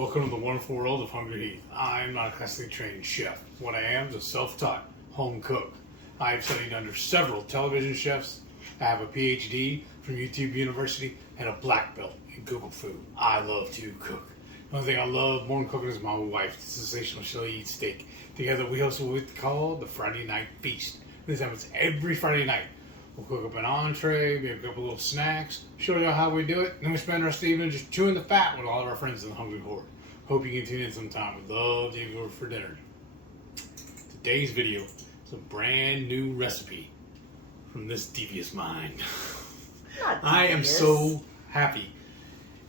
Welcome to the wonderful world of Hungry Heath. I'm not a classically trained chef. What I am is a self-taught home cook. I've studied under several television chefs. I have a PhD from YouTube University and a black belt in Google Food. I love to cook. The only thing I love more than cooking is my wife. The sensational chili eat steak. Together we host what we call the Friday Night Feast. This happens every Friday night. We'll cook up an entree, maybe a couple little snacks, show you how we do it, and then we spend the rest of the evening just chewing the fat with all of our friends in the Hungry Horde. Hope you can tune in sometime. We'd love to eat over for dinner. Today's video is a brand new recipe from this devious mind. I am so happy.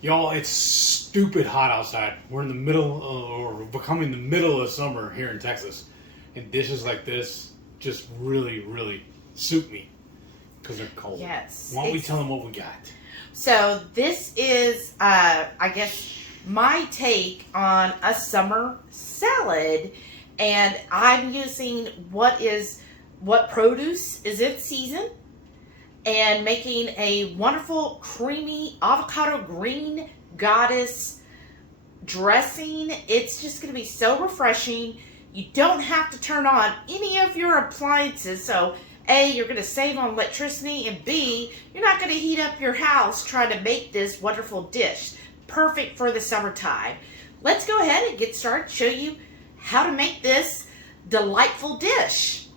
Y'all, it's stupid hot outside. We're in the middle, or becoming the middle of summer here in Texas. And dishes like this just really, really suit me. Because they're cold. Yes. Why don't we tell them what we got? So this is, I guess, my take on a summer salad. And I'm using what produce is in season. And making a wonderful, creamy avocado green goddess dressing. It's just going to be so refreshing. You don't have to turn on any of your appliances. So A, you're going to save on electricity, and B, you're not going to heat up your house trying to make this wonderful dish. Perfect for the summertime. Let's go ahead and get started, show you how to make this delightful dish.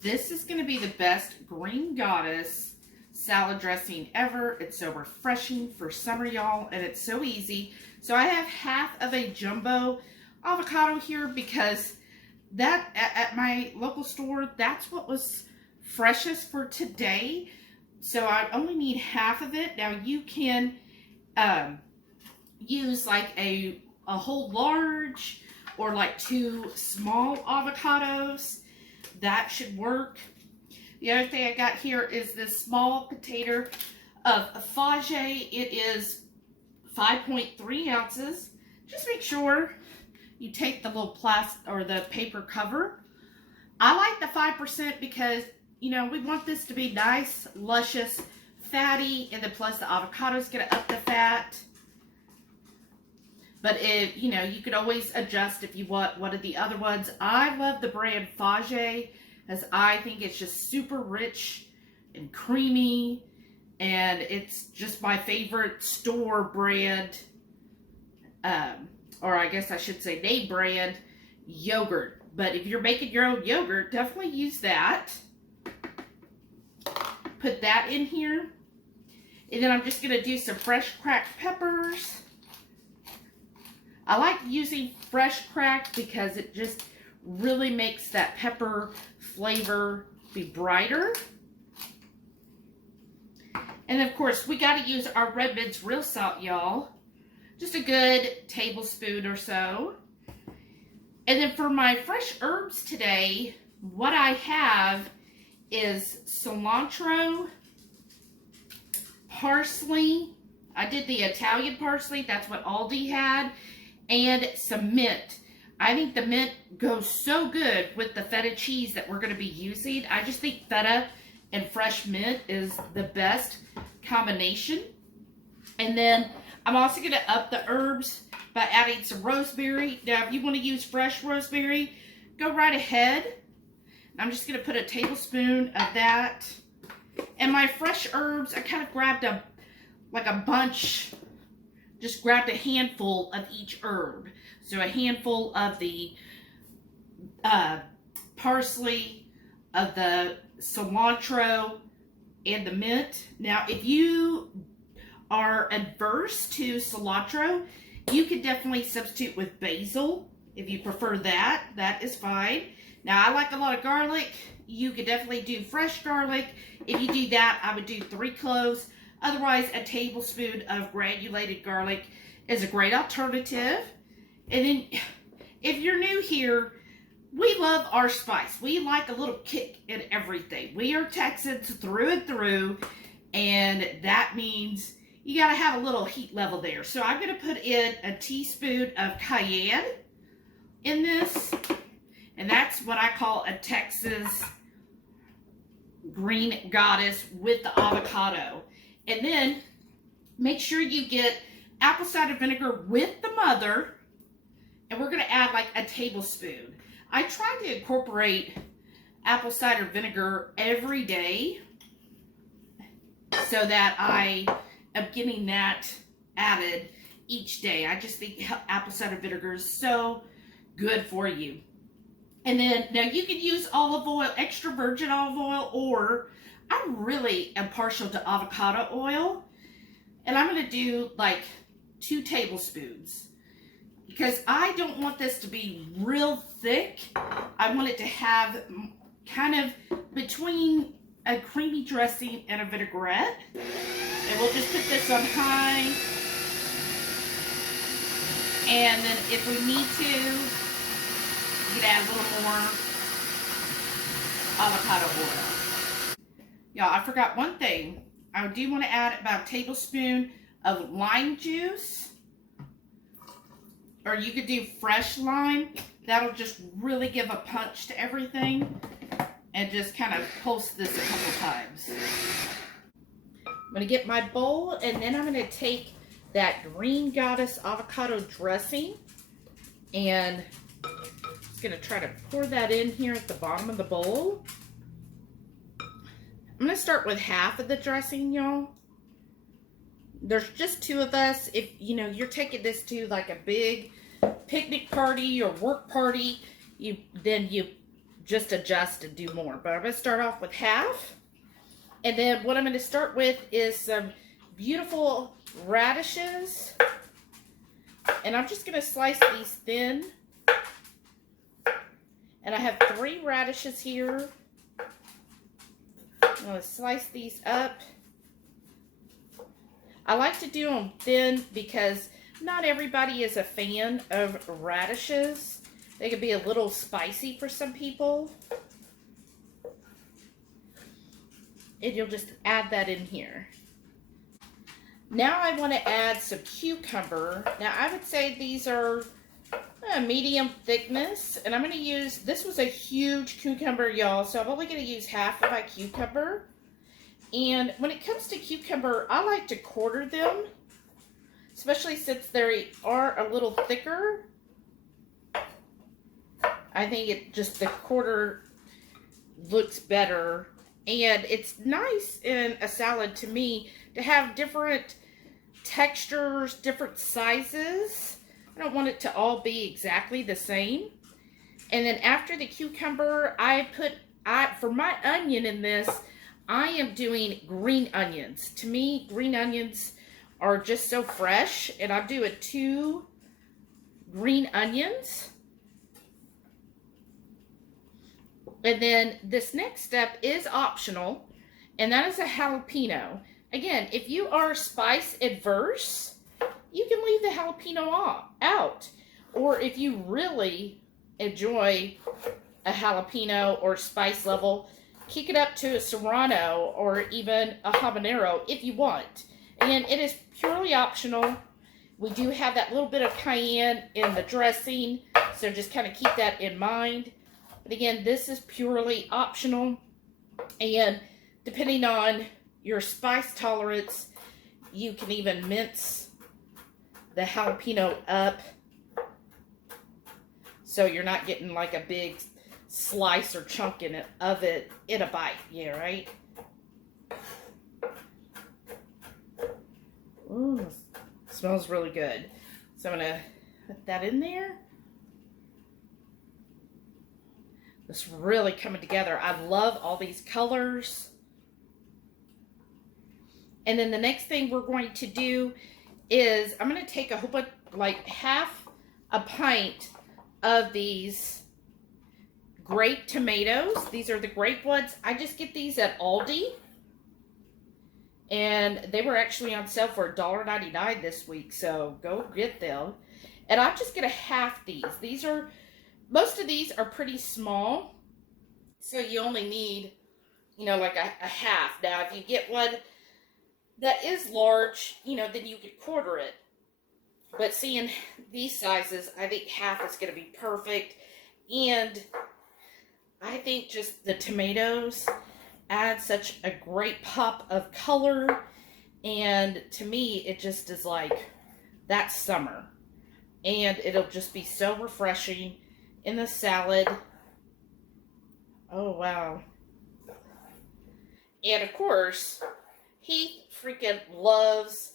This is going to be the best green goddess salad dressing ever. It's so refreshing for summer, y'all, and it's so easy. So I have half of a jumbo avocado here because that at my local store, that's what was freshest for today. So I only need half of it. Now you can use like a whole large or like 2 small avocados. That should work. The other thing I got here is this small container of fage. It is 5.3 ounces. Just make sure you take the little plastic or the paper cover. I like the 5% because, you know, we want this to be nice, luscious, fatty, and then plus the avocado's gonna up the fat. But if, you know, you could always adjust if you want one of the other ones. I love the brand Fage, as I think it's just super rich and creamy, and it's just my favorite store brand, or I guess I should say name brand, yogurt. But if you're making your own yogurt, definitely use that. Put that in here. And then I'm just going to do some fresh cracked peppers. I like using fresh cracked because it just really makes that pepper flavor be brighter. And of course, we got to use our Redmond's real salt, y'all. Just a good tablespoon or so. And then for my fresh herbs today, what I have is cilantro, parsley. I did the Italian parsley. That's what Aldi had. And some mint. I think the mint goes so good with the feta cheese that we're going to be using. I just think feta and fresh mint is the best combination. And then I'm also going to up the herbs by adding some rosemary. Now, if you want to use fresh rosemary, go right ahead. I'm just going to put a tablespoon of that. And my fresh herbs, I kind of grabbed a bunch. Just grabbed a handful of each herb. So a handful of the parsley, of the cilantro, and the mint. Now, if you are adverse to cilantro, you can definitely substitute with basil. If you prefer that, that is fine. Now, I like a lot of garlic. You could definitely do fresh garlic. If you do that, I would do 3 cloves. Otherwise, a tablespoon of granulated garlic is a great alternative. And then, if you're new here, we love our spice. We like a little kick in everything. We are Texans through and through, and that means you got to have a little heat level there. So I'm going to put in a teaspoon of cayenne in this, and that's what I call a Texas green goddess with the avocado. And then make sure you get apple cider vinegar with the mother, and we're going to add like a tablespoon. I try to incorporate apple cider vinegar every day so that I am getting that added each day. I just think apple cider vinegar is so good for you. And then, now you can use olive oil, extra virgin olive oil, or I really am partial to avocado oil. And I'm going to do like 2 tablespoons because I don't want this to be real thick. I want it to have kind of between a creamy dressing and a vinaigrette. And we'll just put this on high. And then if we need to, you can add a little more avocado oil. Y'all, I forgot one thing. I do want to add about a tablespoon of lime juice. Or you could do fresh lime. That'll just really give a punch to everything. And just kind of pulse this a couple times. I'm going to get my bowl, and then I'm going to take that Green Goddess avocado dressing, and just going to try to pour that in here at the bottom of the bowl. I'm going to start with half of the dressing, y'all. There's just 2 of us. If you know you're taking this to like a big picnic party or work party, then you just adjust and do more. But I'm going to start off with half. And then what I'm going to start with is some beautiful radishes. And I'm just going to slice these thin. And I have 3 radishes here. I'm going to slice these up. I like to do them thin because not everybody is a fan of radishes. They can be a little spicy for some people. And you'll just add that in here. Now I want to add some cucumber. Now I would say these are medium thickness. And I'm going to use, this was a huge cucumber, y'all. So I'm only going to use half of my cucumber. And when it comes to cucumber, I like to quarter them. Especially since they are a little thicker. I think it just, the quarter looks better. And it's nice in a salad to me to have different textures, different sizes. I don't want it to all be exactly the same. And then after the cucumber, for my onion in this, I am doing green onions. To me, green onions are just so fresh. And I'm doing 2 green onions. And then this next step is optional, and that is a jalapeno. Again, if you are spice adverse, you can leave the jalapeno out. Or if you really enjoy a jalapeno or spice level, kick it up to a serrano or even a habanero if you want. And it is purely optional. We do have that little bit of cayenne in the dressing, so just kind of keep that in mind. But again, this is purely optional, and depending on your spice tolerance, you can even mince the jalapeno up so you're not getting like a big slice or chunk of it in a bite. Yeah, right? Ooh, smells really good. So I'm going to put that in there. It's really coming together. I love all these colors. And then the next thing we're going to do is I'm going to take a whole bunch, like half a pint of these grape tomatoes. These are the grape ones. I just get these at Aldi. And they were actually on sale for $1.99 this week. So go get them. And I'm just going to half these. Most of these are pretty small, so you only need, like a half. Now, if you get one that is large, then you could quarter it. But seeing these sizes, I think half is going to be perfect. And I think just the tomatoes add such a great pop of color. And to me, it just is like That's summer. And it'll just be so refreshing in the salad. Oh, wow. And of course, he freaking loves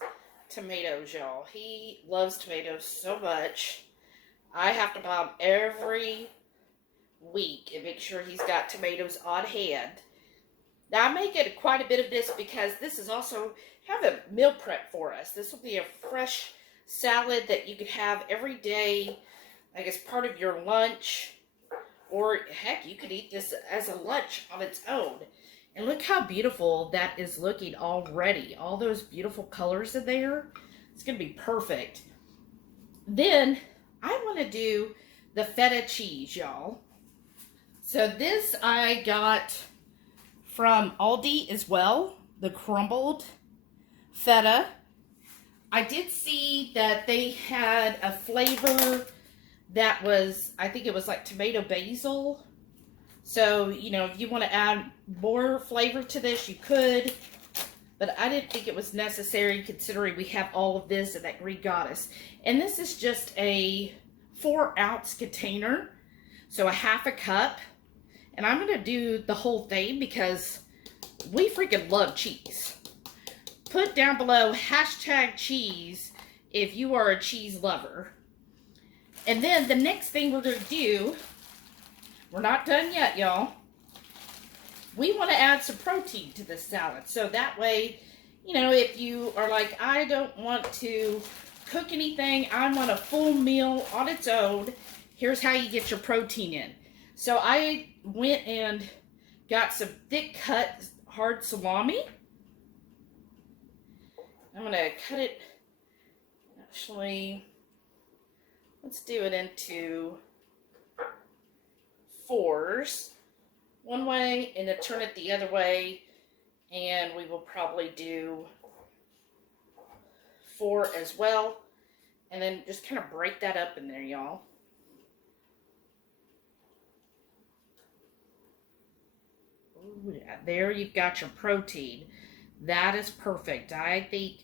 tomatoes, y'all. He loves tomatoes so much. I have to buy him every week and make sure he's got tomatoes on hand. Now, I may get quite a bit of this because this is also kind of a meal prep for us. This will be a fresh salad that you could have every day, like as part of your lunch. Or, heck, you could eat this as a lunch on its own. And look how beautiful that is looking already. All those beautiful colors in there. It's going to be perfect. Then, I want to do the feta cheese, y'all. So this I got from Aldi as well. The crumbled feta. I did see that they had a flavor that was, I think it was like tomato basil. So, you know, if you want to add more flavor to this, you could. But I didn't think it was necessary considering we have all of this and that Greek goddess. And this is just a 4-ounce container. So a half a cup. And I'm going to do the whole thing because we freaking love cheese. Put down below #cheese if you are a cheese lover. And then the next thing we're going to do, we're not done yet, y'all. We want to add some protein to this salad. So that way, you know, if you are like, I don't want to cook anything, I want a full meal on its own, here's how you get your protein in. So I went and got some thick cut hard salami. I'm going to cut it, actually, let's do it into 4s. One way, and then turn it the other way, and we will probably do 4 as well. And then just kind of break that up in there, y'all. Ooh, there you've got your protein. That is perfect. I think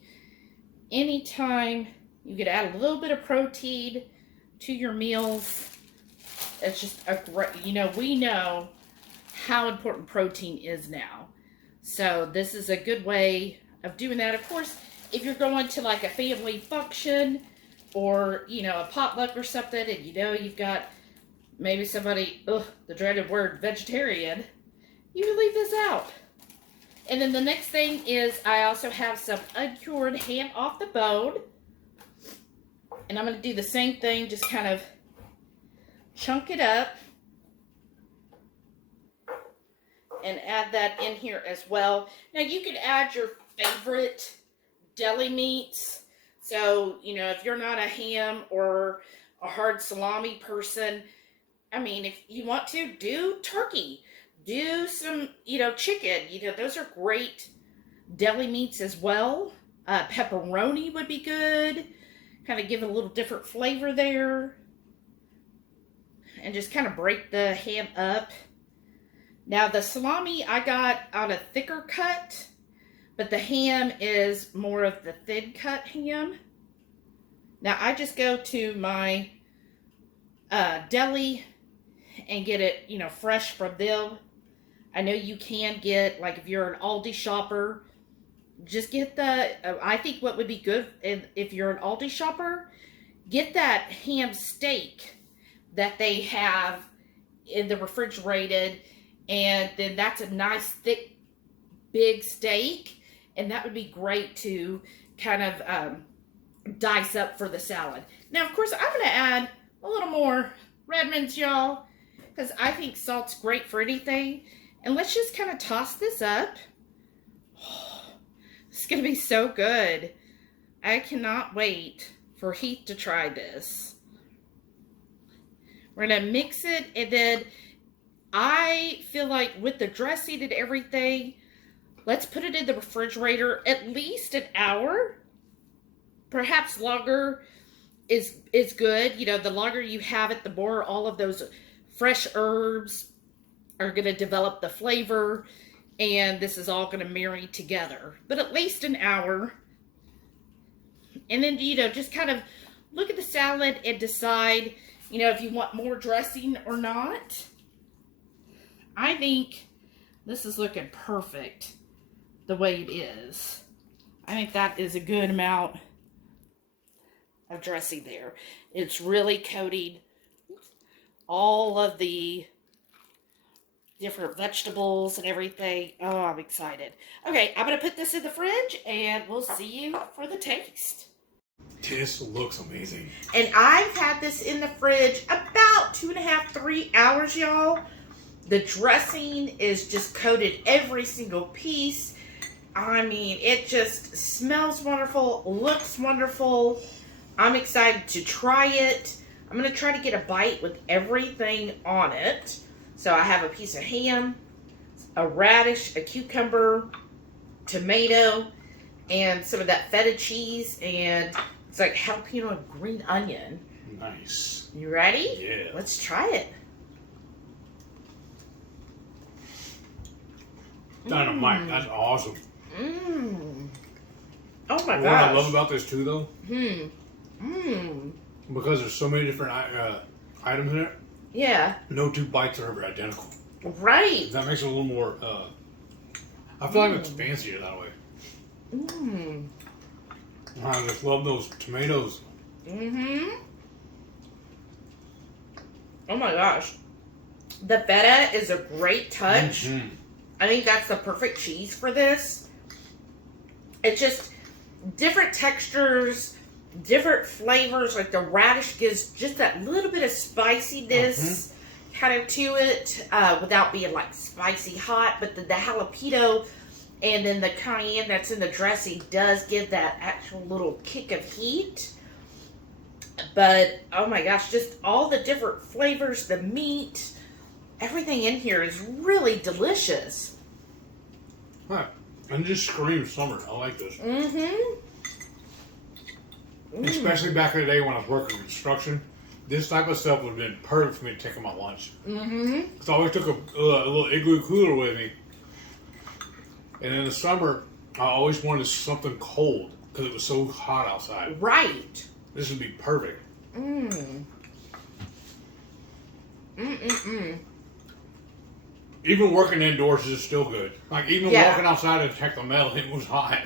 anytime you could add a little bit of protein to your meals, it's just a great, you know, we know how important protein is now. So this is a good way of doing that. Of course, if you're going to like a family function or, you know, a potluck or something, and you know you've got maybe somebody, the dreaded word, vegetarian, you can leave this out. And then the next thing is I also have some uncured ham off the bone. And I'm going to do the same thing, just kind of chunk it up and add that in here as well. Now you can add your favorite deli meats. So, you know, if you're not a ham or a hard salami person, I mean, if you want to, do turkey. Do some, you know, chicken. You know, those are great deli meats as well. Pepperoni would be good. Kind of give it a little different flavor there. And just kind of break the ham up. Now, the salami I got on a thicker cut, but the ham is more of the thin cut ham. Now, I just go to my deli and get it, you know, fresh from them. I know you can get, like, if you're an Aldi shopper, just get the, I think what would be good if you're an Aldi shopper, get that ham steak that they have in the refrigerated, and then that's a nice thick big steak, and that would be great to kind of dice up for the salad. Now, of course, I'm going to add a little more Redmonds, y'all, because I think salt's great for anything. And let's just kind of toss this up. Oh, it's going to be so good. I cannot wait for Heath to try this. We're going to mix it, and then I feel like with the dressing and everything, let's put it in the refrigerator at least an hour. Perhaps longer is good. You know, the longer you have it, the more all of those fresh herbs are going to develop the flavor, and this is all going to marry together. But at least an hour. And then, you know, just kind of look at the salad and decide, you know, if you want more dressing or not. I think this is looking perfect the way it is. I think that is a good amount of dressing there. It's really coating all of the different vegetables and everything. Oh, I'm excited. Okay, I'm going to put this in the fridge and we'll see you for the taste. This looks amazing. And I've had this in the fridge about 2.5, 3 hours, y'all. The dressing is just coated every single piece. I mean, it just smells wonderful, looks wonderful. I'm excited to try it. I'm going to try to get a bite with everything on it. So I have a piece of ham, a radish, a cucumber, tomato, and some of that feta cheese, and it's like jalapeno and green onion. Nice. You ready? Yeah. Let's try it. Dynamite. That's awesome. Mmm. Oh my gosh. What I love about this too, though, Mmm. because there's so many different items in it, Yeah. no two bites are ever identical. Right. That makes it a little more, I feel like it's fancier that way. Mmm. I just love those tomatoes. Mm-hmm. Oh my gosh. The feta is a great touch. Mm-hmm. I think that's the perfect cheese for this. It's just different textures, different flavors. Like the radish gives just that little bit of spiciness kind of to it without being like spicy hot. But the jalapeno and then the cayenne that's in the dressing does give that actual little kick of heat. But oh my gosh, just all the different flavors, the meat, everything in here is really delicious. Right. And just screams summer. I like this. Mm-hmm. Especially back in the day when I was working construction. This type of stuff would have been perfect for me to take on my lunch. Mm-hmm. Because I always took a little igloo cooler with me. And in the summer, I always wanted something cold because it was so hot outside. Right. This would be perfect. Mm. Mm-mm-mm. Even working indoors is still good. Like even walking outside and check the mail, it was hot.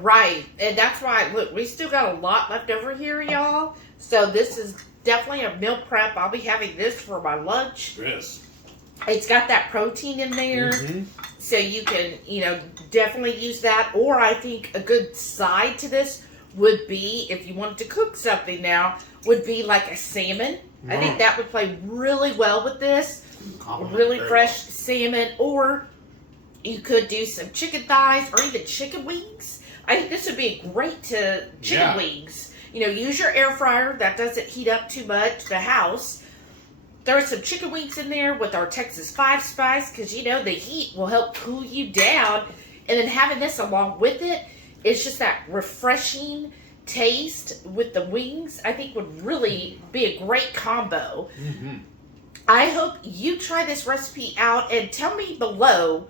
Right. And that's why, look, we still got a lot left over here, y'all. So this is definitely a meal prep. I'll be having this for my lunch. Yes. It's got that protein in there. Mm-hmm. So you can, you know, definitely use that. Or I think a good side to this would be, if you wanted to cook something now, would be like a salmon. I think that would play really well with this. Really fresh salmon. Or you could do some chicken thighs or even chicken wings. I think this would be great to chicken wings. You know, use your air fryer. That doesn't heat up too much, the house. Throw some chicken wings in there with our Texas 5 spice because, you know, the heat will help cool you down. And then having this along with it, it's just that refreshing taste with the wings. I think would really be a great combo. Mm-hmm. I hope you try this recipe out and tell me below,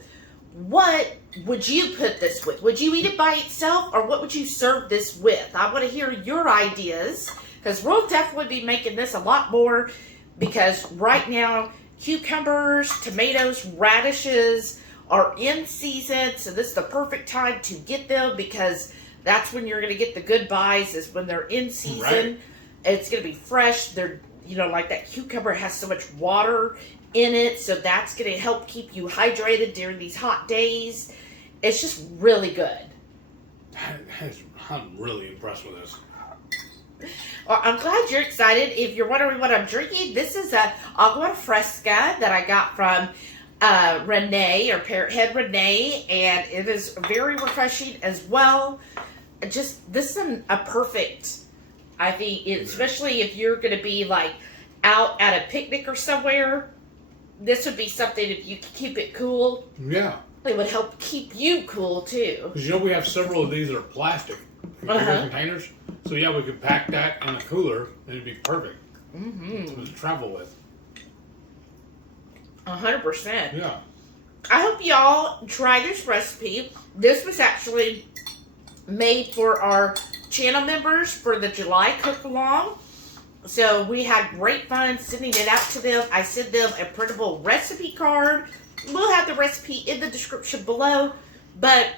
what would you put this with? Would you eat it by itself or what would you serve this with? I want to hear your ideas because we'll definitely be making this a lot more because right now cucumbers, tomatoes, radishes are in season. So this is the perfect time to get them because that's when you're going to get the good buys is when they're in season. Right. It's going to be fresh. They're, you know, like that cucumber has so much water in it. So that's going to help keep you hydrated during these hot days. It's just really good. I'm really impressed with this. Well, I'm glad you're excited. If you're wondering what I'm drinking, this is a agua fresca that I got from Renee, or Parrot Head Renee, and it is very refreshing as well. Just, this is a perfect, I think, especially if you're going to be like out at a picnic or somewhere, this would be something if you could keep it cool. Yeah. It would help keep you cool too. Because you know we have several of these that are plastic containers. So yeah, we could pack that in a cooler and it'd be perfect to travel with. 100%. Yeah. I hope y'all try this recipe. This was actually made for our channel members for the July cook along. So we had great fun sending it out to them. I sent them a printable recipe card. We'll have the recipe in the description below. But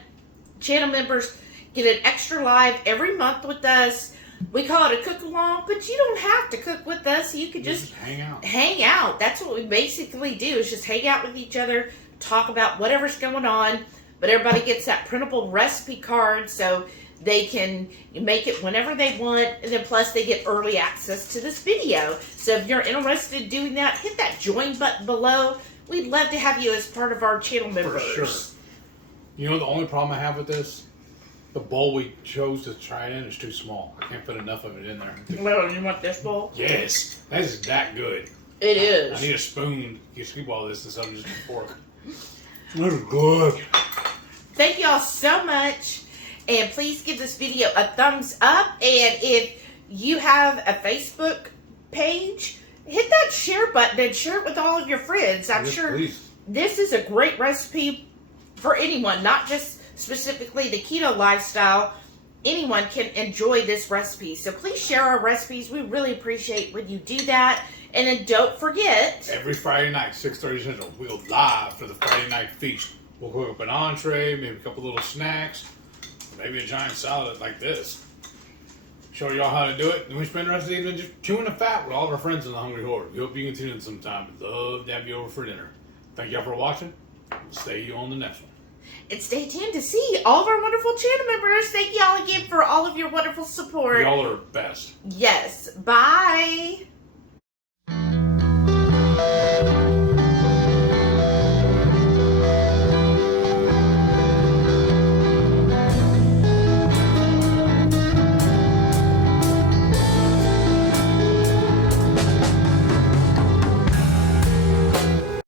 channel members get an extra live every month with us. We call it a cook along, but you don't have to cook with us. You can just hang out. Hang out. That's what we basically do, is just hang out with each other, talk about whatever's going on. But everybody gets that printable recipe card, so they can make it whenever they want, and then plus they get early access to this video. So if you're interested in doing that, hit that join button below. We'd love to have you as part of our channel members. For sure. You know the only problem I have with this? The bowl we chose to try it in is too small. I can't put enough of it in there. Well, you want this bowl? Yes, that is that good. It is. I need a spoon to scoop all this instead of just a fork. That's good. Thank y'all so much. And please give this video a thumbs up. And if you have a Facebook page, hit that share button and share it with all of your friends. I'm sure please. This is a great recipe for anyone, not just specifically the keto lifestyle. Anyone can enjoy this recipe. So please share our recipes. We really appreciate when you do that. And then don't forget, every Friday night, 6:30 Central, we'll live for the Friday night feast. We'll cook up an entree, maybe a couple little snacks, maybe a giant salad like this. Show y'all how to do it. And we spend the rest of the evening just chewing the fat with all of our friends in the Hungry Horde. We hope you can tune in sometime. We'd love to have you over for dinner. Thank y'all for watching. We'll stay on the next one. and stay tuned to see all of our wonderful channel members. Thank y'all again for all of your wonderful support. Y'all are best. Yes. Bye.